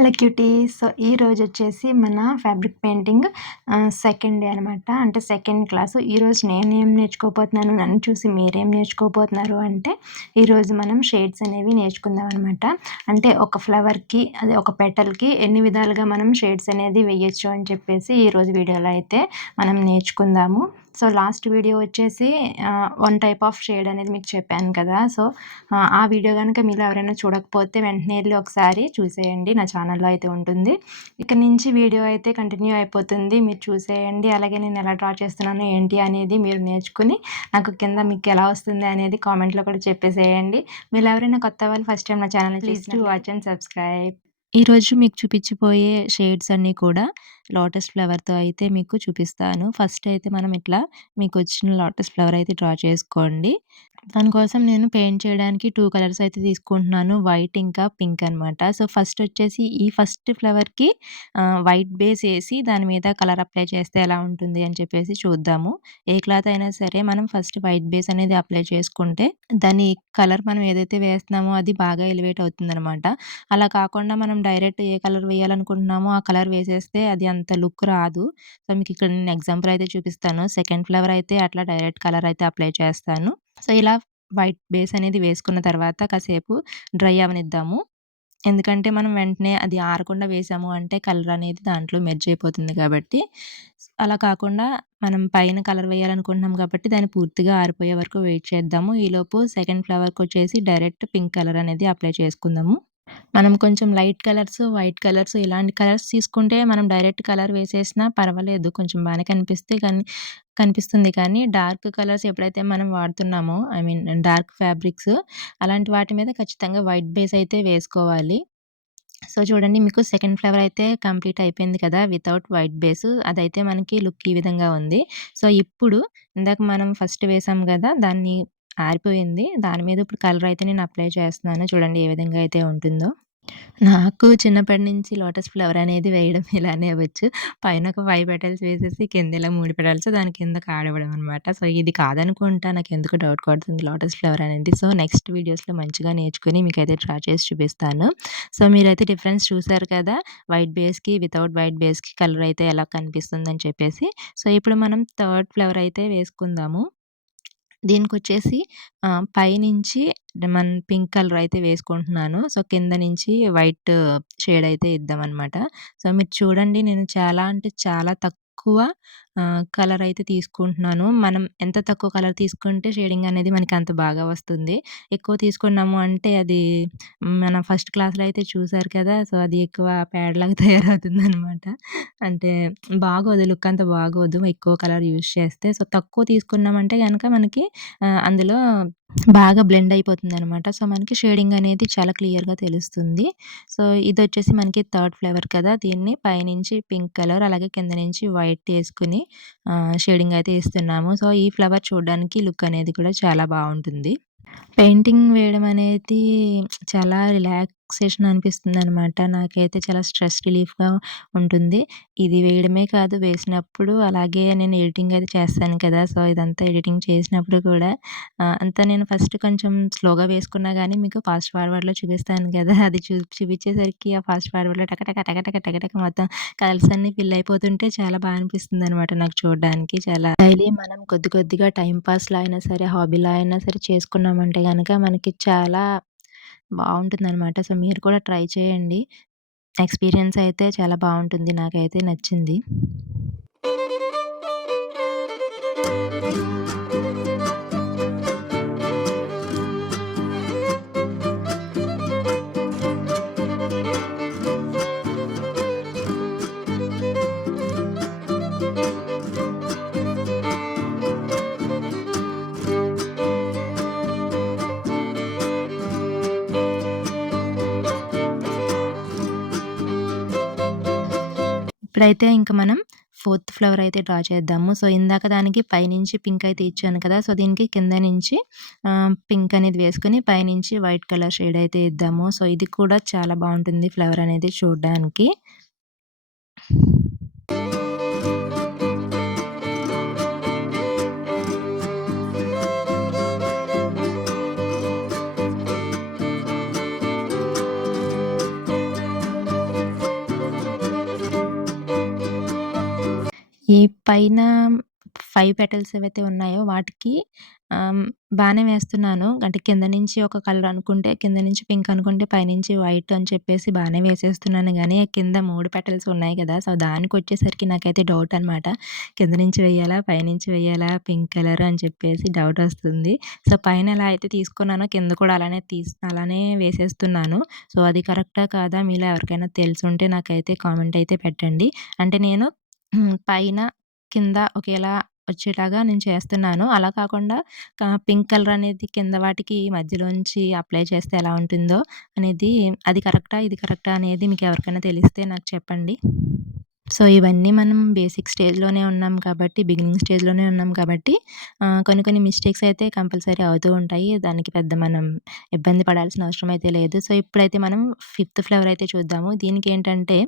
Hello cuties. So, ఈరోజొచ్చేసి మన fabric painting second day అనమాట. అంటే సెకండ్ క్లాసు. ఈరోజు నేనేం నేర్చుకోబోతున్నాను, నన్ను చూసి మీరేం నేర్చుకోబోతున్నారు అంటే, ఈరోజు మనం షేడ్స్ అనేవి నేర్చుకుందాం అనమాట. అంటే ఒక ఫ్లవర్‌కి అదే ఒక పెటల్‌కి ఎన్ని విధాలుగా మనం షేడ్స్ అనేది వేయొచ్చు అని చెప్పేసి ఈరోజు వీడియోలో అయితే మనం నేర్చుకుందాము. సో, లాస్ట్ వీడియో వచ్చేసి వన్ టైప్ ఆఫ్ షేడ్ అనేది మీకు చెప్పాను కదా! సో, ఆ వీడియో గనుక మీలో ఎవరైనా చూడకపోతే వెంటనే ఎళ్లి ఒకసారి చూసేయండి. నా ఛానల్‌లో అయితే ఉంటుంది. ఇక నుంచి వీడియో అయితే కంటిన్యూ అయిపోతుంది. మీరు చూసేయండి. అలాగే నేను ఎలా డ్రా చేస్తున్నాను, ఏంటి అనేది మీరు నేర్చుకుని నాకు కింద మీకెలా వస్తుంది అనేది కామెంట్‌లో కూడా చెప్పేసేయండి. మీలో ఎవరైనా కొత్త వాళ్ళు ఫస్ట్ టైమ్ నా ఛానల్‌ని please do watch and subscribe. ఈరోజు మీకు చూపించబోయే షేడ్స్ అన్నీ కూడా లోటస్ ఫ్లవర్‌తో అయితే మీకు చూపిస్తాను. ఫస్ట్ అయితే మనం ఇట్లా మీకొచ్చిన లోటస్ ఫ్లవర్ అయితే డ్రా చేసుకోండి. దానికోసం నేను పెయింట్ చేయడానికి 2 కలర్స్ అయితే తీసుకుంటున్నాను. వైట్ ఇంకా పింక్ అనమాట. సో, ఫస్ట్ వచ్చేసి ఈ ఫస్ట్ ఫ్లవర్‌కి వైట్ బేస్ ఏసి దాని మీద కలర్ అప్లై చేస్తే ఎలా ఉంటుంది అని చెప్పేసి చూద్దాము. ఏ క్లాత్ అయినా సరే మనం ఫస్ట్ వైట్ బేస్ అనేది అప్లై చేసుకుంటే దాని కలర్ మనం ఏదైతే వేస్తున్నామో అది బాగా ఎలివేట్ అవుతుందనమాట. అలా కాకుండా మనం డైరెక్ట్ ఏ కలర్ వేయాలనుకుంటున్నామో ఆ కలర్ వేసేస్తే అది అంత లుక్ రాదు. సో, మీకిక్కడ నేను ఎగ్జాంపుల్ అయితే చూపిస్తాను. సెకండ్ ఫ్లవర్ అయితే అట్లా డైరెక్ట్ కలర్ అయితే అప్లై చేస్తాను. సో, ఇలా వైట్ బేస్ అనేది వేసుకున్న తర్వాత కాసేపు డ్రై అవ్వనిద్దాము. ఎందుకంటే మనం వెంటనే అది ఆరకుండా వేసాము అంటే కలర్ అనేది దాంట్లో మెర్జ్ అయిపోతుంది కాబట్టి, అలా కాకుండా మనం పైన కలర్ వేయాలనుకుంటున్నాం కాబట్టి దాన్ని పూర్తిగా ఆరిపోయే వరకు వెయిట్ చేద్దాము. ఈలోపు సెకండ్ ఫ్లవర్‌కొచ్చేసి డైరెక్ట్ పింక్ కలర్ అనేది అప్లై చేసుకుందాము. మనం కొంచెం లైట్ కలర్స్, వైట్ కలర్స్ ఇలాంటి కలర్స్ తీసుకుంటే మనం డైరెక్ట్ కలర్ వేసేసినా పర్వాలేదు. కొంచెం బానే కనిపిస్తుంది కానీ డార్క్ కలర్స్ ఎప్పుడైతే మనం వాడుతున్నామో ఐ మీన్ డార్క్ ఫ్యాబ్రిక్స్ అలాంటి వాటి మీద ఖచ్చితంగా వైట్ బేస్ అయితే వేసుకోవాలి. సో, చూడండి మీకు సెకండ్ ఫ్లవర్ అయితే కంప్లీట్ అయిపోయింది కదా! Without white base. అదైతే మనకి లుక్ ఈ విధంగా ఉంది. సో, ఇప్పుడు ఇందాక మనం ఫస్ట్ వేసాం గదా! దాన్ని ఆరిపోయింది. దాని మీద ఇప్పుడు కలర్ అయితే నేను అప్లై చేస్తున్నాను. చూడండి ఏ విధంగా అయితే ఉంటుందో. నాకు చిన్నప్పటి నుంచి లోటస్ ఫ్లవర్ అనేది వేయడం ఇలానే వచ్చు. పైన ఒక 5 పెటల్స్ వేసేసి కింద ఇలా 3 పెటల్స్ దాని కింద కాడివ్వడం అనమాట. సో, ఇది కాదనుకుంటా నాకెందుకో డౌట్ కొడుతుంది లోటస్ ఫ్లవర్ అనేది. సో, నెక్స్ట్ వీడియోస్‌లో మంచిగా నేర్చుకొని మీకైతే డ్రా చేసి చూపిస్తాను. సో, మీరైతే డిఫరెన్స్ చూసారు కదా! వైట్ బేస్‌కి, వితౌట్ వైట్ బేస్‌కి కలర్ అయితే ఎలా కనిపిస్తుందని చెప్పేసి. సో, ఇప్పుడు మనం థర్డ్ ఫ్లవర్ అయితే వేసుకుందాము. దీనికొచ్చేసి పైనుంచి పింక్ కలర్ అయితే వేసుకుంటున్నాను. సో, కింద నుంచి వైట్ షేడ్ అయితే ఇద్దామనమాట. సో, మీరు చూడండి నేను చాలా అంటే చాలా తక్కువ కలర్ అయితే తీసుకుంటున్నాను. మనం ఎంత తక్కువ కలర్ తీసుకుంటే షేడింగ్ అనేది మనకి అంత బాగా వస్తుంది. ఎక్కువ తీసుకున్నాము అంటే అది మన ఫస్ట్ క్లాస్‌లో అయితే చూసారు కదా! సో, అది ఎక్కువ పేడలాగా తయారవుతుందనమాట. అంటే బాగోదు. లుక్ అంత బాగోదు. ఎక్కువ కలర్ యూజ్ చేస్తే. సో, తక్కువ తీసుకున్నామంటే గనక మనకి అందులో బాగా బ్లెండ్ అయిపోతుందనమాట. సో, మనకి షేడింగ్ అనేది చాలా క్లియర్‌గా తెలుస్తుంది. సో, ఇదొచ్చేసి మనకి థర్డ్ ఫ్లేవర్ కదా! దీన్ని పైనుంచి పింక్ కలర్ అలాగే కింద నుంచి వైట్ ఏసుకొని షేడింగ్ అయితే ఇస్తున్నాము. సో, ఈ ఫ్లవర్ చూడడానికి లుక్ అనేది కూడా చాలా బావుంటుంది. పెయింటింగ్ వేయడం అనేది చాలా రిలాక్సేషన్ అనిపిస్తుందనమాట. నాకైతే చాలా స్ట్రెస్ రిలీఫ్‌గా ఉంటుంది. ఇది వేయడమే కాదు వేసినప్పుడు అలాగే నేను ఎడిటింగ్ అది చేస్తాను కదా! సో, ఇదంతా ఎడిటింగ్ చేసినప్పుడు కూడా అంతా నేను ఫస్ట్ కొంచెం స్లోగా వేసుకున్నా గానీ మీకు ఫాస్ట్ ఫార్వర్డ్‌లో చూపిస్తాను కదా! అది చూపించేసరికి ఆ ఫాస్ట్ ఫార్వర్డ్‌లో టక టక మొత్తం కలర్స్ అన్నీ ఫిల్ అయిపోతుంటే చాలా బా అనిపిస్తుందనమాట నాకు చూడడానికి. చాలా డైలీ మనం కొద్ది కొద్దిగా టైమ్ పాస్‌లా అయినా సరే, హాబీలా అయినా సరే చేసుకున్నామంటే గనక మనకి చాలా బావుంటుందనమాట. సో, మీరు కూడా ట్రై చేయండి. ఎక్స్‌పీరియన్స్ అయితే చాలా బావుంటుంది. నాకైతే నచ్చింది. ఇప్పుడైతే ఇంక మనం ఫోర్త్ ఫ్లవర్ అయితే డ్రా చేద్దాము. సో, ఇందాక దానికి పైనుంచి పింక్ అయితే ఇచ్చాను కదా! సో, దీనికి కింద నుంచి పింక్ అనేది వేసుకొని పైనుంచి వైట్ కలర్ షేడ్ అయితే ఇద్దాము. సో, ఇది కూడా చాలా బావుంటుంది ఫ్లవర్ అనేది చూడ్డానికి. ఈ పైన 5 పెటల్స్ ఏవైతే ఉన్నాయో వాటికి ఆహ్, బానే వేస్తున్నాను. అంటే కింద నుంచి ఒక కలర్ అనుకుంటే, కింద నుంచి పింక్ అనుకుంటే, పైనుంచి వైట్ అని చెప్పేసి బానే వేసేస్తున్నాను గానీ, కింద 3 పెటల్స్ ఉన్నాయి కదా! సో, దానికొచ్చేసరికి నాకైతే డౌట్ అనమాట. కింద నుంచి వేయాలా? పైనుంచి వేయాలా? పింక్ కలర్ అని చెప్పేసి డౌటొస్తుంది. సో, పైన ఎలా అయితే తీసుకున్నానో కింద కూడా అలానే వేసేస్తున్నాను. సో, అది కరెక్టా? కాదా? మీలో ఎవరికైనా తెలిసుంటే నాకైతే కామెంట్ అయితే పెట్టండి. అంటే నేను పైన, కింద ఒకేలా వచ్చేలాగా నేను చేస్తున్నాను. అలా కాకుండా పింక్ కలర్ అనేది కింద వాటికి మధ్యలోంచి అప్లై చేస్తే ఎలా ఉంటుందో అనేది అది కరెక్టా? ఇది కరెక్టా? అనేది మీకెవరికైనా తెలిస్తే నాకు చెప్పండి. సో, ఇవన్నీ మనం బేసిక్ స్టేజ్‌లోనే ఉన్నాం కాబట్టి, బిగినింగ్ స్టేజ్‌లోనే ఉన్నాం కాబట్టి కొన్ని కొన్ని మిస్టేక్స్ అయితే కంపల్సరీ అవుతూ ఉంటాయి. దానికి పెద్ద మనం ఇబ్బంది పడాల్సిన అవసరం అయితే లేదు. సో, ఇప్పుడైతే మనం ఫిఫ్త్ ఫ్లేవర్ అయితే చూద్దాము. దీనికేంటంటే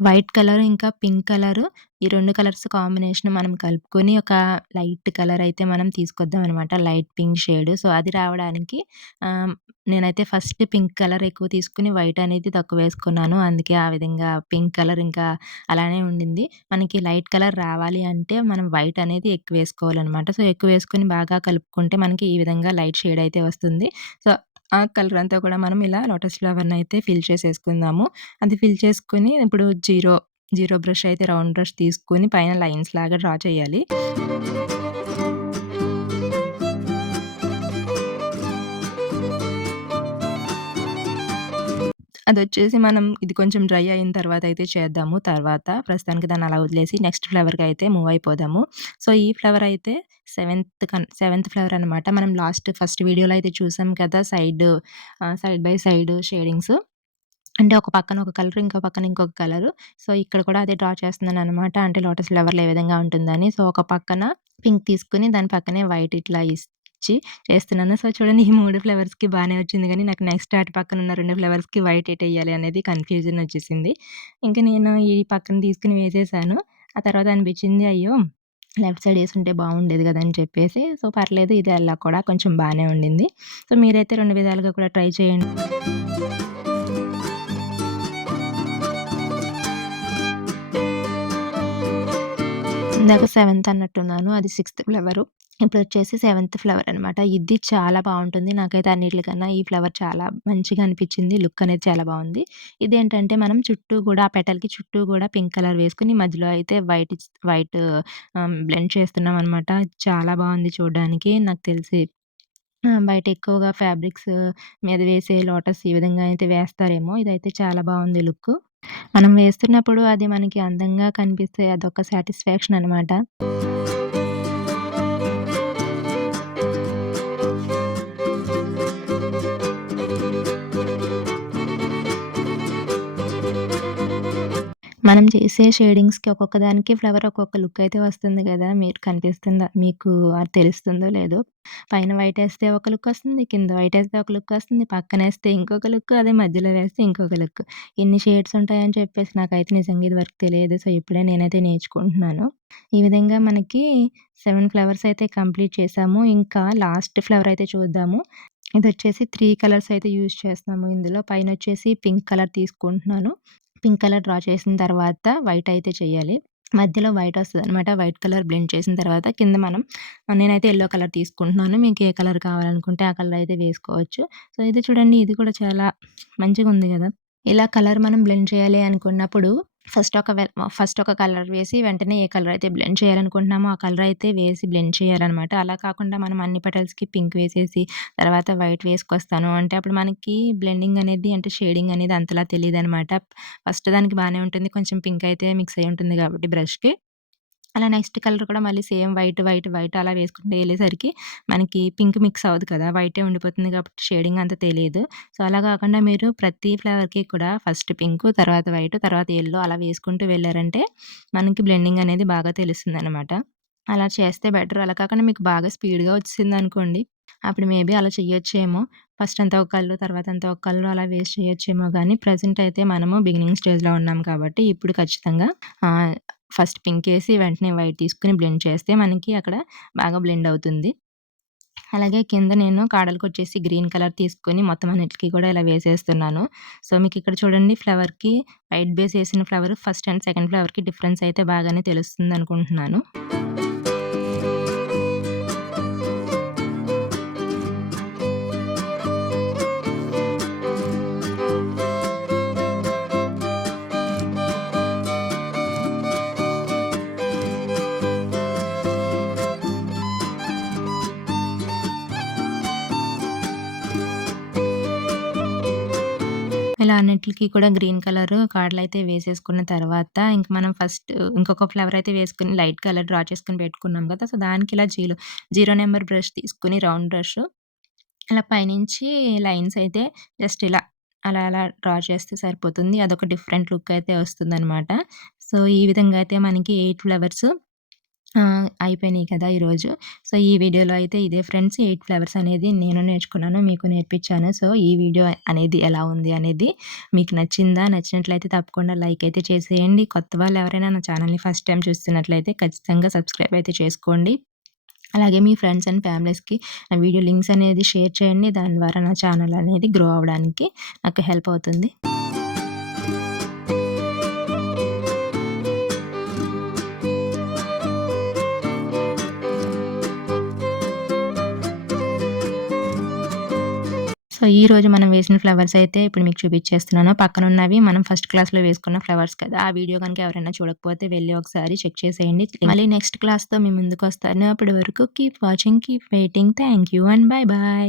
వైట్ కలర్ ఇంకా పింక్ కలరు ఈ 2 కలర్స్ కాంబినేషన్ మనం కలుపుకొని ఒక లైట్ కలర్ అయితే మనం తీసుకొద్దామనమాట. Light pink shade. సో, అది రావడానికి ఆహ్, నేనైతే ఫస్ట్ పింక్ కలర్ ఎక్కువ తీసుకొని వైట్ అనేది తక్కువేసుకున్నాను. అందుకే ఆ విధంగా పింక్ కలర్ ఇంకా అలానే ఉండింది. మనకి లైట్ కలర్ రావాలి అంటే మనం వైట్ అనేది ఎక్కువేసుకోవాలనమాట. సో, ఎక్కువేసుకొని బాగా కలుపుకుంటే మనకి ఈ విధంగా లైట్ షేడ్ అయితే వస్తుంది. సో, ఆ కలర్ అంతా కూడా మనం ఇలా లోటస్ ఫ్లవర్‌నయితే ఫిల్ చేసేసుకుందాము. అది ఫిల్ చేసుకొని ఇప్పుడు జీరో బ్రష్ అయితే రౌండ్ బ్రష్ తీసుకొని పైన లైన్స్ లాగా డ్రా చేయాలి. అదొచ్చేసి మనం ఇది కొంచెం డ్రై అయిన తర్వాత అయితే చేద్దాము. తర్వాత ప్రస్తుతానికి దాన్ని అలా వదిలేసి నెక్స్ట్ ఫ్లవర్‌కయితే మూవ్ అయిపోదాము. సో, ఈ ఫ్లవర్ అయితే సెవెంత్ ఫ్లవర్ అనమాట. మనం ఫస్ట్ వీడియోలో అయితే చూసాం కదా! Side by side shadings. అంటే ఒక పక్కన ఒక కలర్, ఇంకో పక్కన ఇంకొక కలరు. సో, ఇక్కడ కూడా అదే డ్రా చేస్తున్నాననమాట. అంటే లోటస్ ఫ్లవర్‌లో ఏ విధంగా ఉంటుందని. సో, ఒక పక్కన పింక్ తీసుకొని దాని పక్కనే వైట్ ఇట్లా ఇచ్చి చేస్తున్నాను. సో, చూడండి ఈ 3 ఫ్లవర్స్‌కి బానే వచ్చింది గానీ, నాకు నెక్స్ట్ అటు పక్కనున్న 2 ఫ్లవర్స్‌కి వైట్ ఎటెయ్యాలి అనేది కన్‌ఫ్యూజన్ ఒచ్చేసింది. ఇంక నేను ఈ పక్కన తీసుకొని వేసేసాను. ఆ తర్వాత అనిపిచ్చింది అయ్యో! లెఫ్ట్ సైడ్ యేసుంటే బావుండేది గదా! అని చెప్పేసి సో, పర్లేదు ఇది అలా కూడా కొంచెం బానే ఉండింది. సో, మీరైతే 2 విధాలుగా కూడా ట్రై చేయండి. ఇందాక సెవెంత్ అన్నట్టున్నాను. అది సిక్స్త్ ఫ్లవరు. ఇప్పుడొచ్చేసి సెవెంత్ ఫ్లవర్ అనమాట. ఇది చాలా బావుంటుంది. నాకైతే అన్నిట్లికన్నా ఈ ఫ్లవర్ చాలా మంచిగా అనిపిచ్చింది. లుక్ అనేది చాలా బావుంది. ఇదేంటంటే మనం చుట్టూ గూడా ఆ పెటల్‌కి చుట్టూ గూడా పింక్ కలర్ వేసుకొని మధ్యలో అయితే వైట్ బ్లెండ్ చేస్తున్నామనమాట. చాలా బావుంది చూడ్డానికి. నాకు తెలిసి బయట ఎక్కువగా ఫ్యాబ్రిక్స్ మీద వేసే లోటస్ ఈ విధంగా అయితే వేస్తారేమో! ఇదైతే చాలా బావుంది లుక్కు. మనం వేస్తున్నప్పుడు అది మనకి అందంగా కనిపిస్తే అదొక సాటిస్ఫాక్షన్ అనమాట. మనం చేసే షేడింగ్స్‌కి ఒక్కొక్క దానికి ఫ్లవర్ ఒక్కొక్క లుక్ అయితే వస్తుంది గదా! మీకు అది తెలుస్తుందో లేదో? పైన వైటేస్తే ఒక లుకొస్తుంది. కింద వైటేస్తే ఒక లుకొస్తుంది. పక్కనేస్తే ఇంకొక లుక్. అదే మధ్యలో వేస్తే ఇంకొక లుక్. ఇన్ని షేడ్స్ ఉంటాయని చెప్పేసి నాకైతే నిజంగా ఇదివరకు తెలియదు. సో, ఇప్పుడే నేనైతే నేర్చుకుంటున్నాను. ఈ విధంగా మనకి 7 ఫ్లవర్స్ అయితే కంప్లీట్ చేశాము. ఇంకా లాస్ట్ ఫ్లవర్ అయితే చూద్దాము. ఇదొచ్చేసి 3 కలర్స్ అయితే యూజ్ చేస్తున్నాము ఇందులో. పైనొచ్చేసి పింక్ కలర్ తీసుకుంటున్నాను. పింక్ కలర్ డ్రా చేసిన తర్వాత వైట్ అయితే చేయాలి. మధ్యలో వైట్ వస్తదనమాట. వైట్ కలర్ బ్లెండ్ చేసిన తర్వాత కింద మనం నేనైతే యెల్లో కలర్ తీసుకుంటున్నాను. మీకు ఏ కలర్ కావాలనుకుంటే ఆ కలర్ అయితే వేసుకోవచ్చు. సో, ఇది చూడండి ఇది కూడా చాలా మంచిగుంది గదా! ఇలా కలర్ మనం బ్లెండ్ చేయాలి అనుకున్నప్పుడు ఫస్ట్ ఒక కలర్ వేసి వెంటనే ఏ కలర్ అయితే బ్లెండ్ చేయాలనుకుంటున్నామో ఆ కలర్ అయితే వేసి బ్లెండ్ చేయాలనమాట. అలా కాకుండా మనం అన్ని పెటల్స్‌కి పింక్ వేసేసి తర్వాత వైట్ వేసుకొస్తాను అంటే అప్పుడు మనకి బ్లెండింగ్ అనేది అంటే షేడింగ్ అనేది అంతలా తెలీదనమాట. ఫస్ట్ దానికి బానే ఉంటుంది. కొంచెం పింక్ అయితే మిక్స్ అయ్యి ఉంటుంది కాబట్టి బ్రష్‌కి. అలా నెక్స్ట్ కలర్ కూడా మళ్ళీ సేమ్ వైట్ అలా వేసుకుంటూ ఎళ్ళేసరికి మనకి పింక్ మిక్స్ అవ్వదు కదా! వైటే ఉండిపోతుంది కాబట్టి షేడింగ్ అంత తెలీదు. సో, అలా కాకుండా మీరు ప్రతి ఫ్లేవర్‌కి కూడా ఫస్ట్ పింకు, తర్వాత వైటు, తర్వాత యెల్లో అలా వేసుకుంటూ వెళ్లారంటే మనకి బ్లెండింగ్ అనేది బాగా తెలుస్తుందనమాట. అలా చేస్తే బెటర్. అలా కాకుండా మీకు బాగా స్పీడ్‌గా వచ్చేసిందనుకోండి, అప్పుడు మేబీ అలా చెయ్యొచ్చేమో. ఫస్ట్ అంతా ఒక కలరు, తర్వాత అంతా ఒక కలరు అలా వేస్ట్ చేయొచ్చేమో గానీ, ప్రెజెంట్ అయితే మనము బిగినింగ్ స్టేజ్‌లో ఉన్నాం కాబట్టి, ఇప్పుడు ఖచ్చితంగా ఆహ్, ఫస్ట్ పింకేసి వెంటనే వైట్ తీసుకొని బ్లెండ్ చేస్తే మనకి అక్కడ బాగా బ్లెండ్ అవుతుంది. అలాగే కింద నేను కాడలకొచ్చేసి గ్రీన్ కలర్ తీసుకొని మొత్తం అన్నిటికి కూడా ఇలా వేసేస్తున్నాను. సో, మీకిక్కడ చూడండి ఫ్లవర్‌కి వైట్ బేస్ ఏసిన ఫ్లవర్ ఫస్ట్ అండ్ సెకండ్ ఫ్లవర్‌కి డిఫరెన్స్ అయితే బాగానే తెలుస్తుందనుకుంటున్నాను. ఇలా అన్నిట్లికి కూడా గ్రీన్ కలరు కార్డ్‌లయితే వేసేసుకున్న తర్వాత, ఇంక మనం ఫస్ట్ ఇంకొక ఫ్లవర్ అయితే వేసుకొని లైట్ కలర్ డ్రా చేసుకొని పెట్టుకున్నాం కదా! సో, దానికి ఇలా జీరో నంబర్ బ్రష్ తీసుకొని రౌండ్ బ్రష్ అలా పైనుంచి లైన్స్ అయితే జస్ట్ ఇలా అలా అలా డ్రా చేస్తే సరిపోతుంది. అదొక డిఫరెంట్ లుక్ అయితే వస్తుందనమాట. సో, ఈ విధంగా అయితే మనకి 8 ఫ్లవర్స్ అయిపోయినాయి కదా ఈరోజు. సో, ఈ వీడియోలో అయితే ఇదే ఫ్రెండ్స్ 8 ఫ్లవర్స్ అనేది నేను నేర్చుకున్నాను. మీకు నేర్పించాను. సో, ఈ వీడియో అనేది ఎలా ఉంది అనేది మీకు నచ్చిందా? నచ్చినట్లయితే తప్పకుండా లైక్ అయితే చేసేయండి. కొత్త వాళ్ళు ఎవరైనా నా ఛానల్‌ని ఫస్ట్ టైమ్ చూస్తున్నట్లయితే ఖచ్చితంగా సబ్స్క్రైబ్ అయితే చేసుకోండి. అలాగే మీ ఫ్రెండ్స్ అండ్ ఫ్యామిలీస్‌కి నా వీడియో లింక్స్ అనేది షేర్ చేయండి. దాని ద్వారా నా ఛానల్ అనేది గ్రో అవ్వడానికి నాకు హెల్ప్ అవుతుంది. సో, ఈరోజు మనం వేసిన ఫ్లవర్స్ అయితే ఇప్పుడు మీకు చూపించేస్తున్నాను. పక్కనున్నవి మనం ఫస్ట్ క్లాస్‌లో వేసుకున్న ఫ్లవర్స్ కదా! ఆ వీడియో గనుక ఎవరైనా చూడకపోతే వెళ్లి ఒకసారి చెక్ చేసేయండి. మళ్ళీ నెక్స్ట్ క్లాస్‌తో మీ ముందుకొస్తాను. అప్పటి వరకు keep watching, keep waiting. Thank you and by by.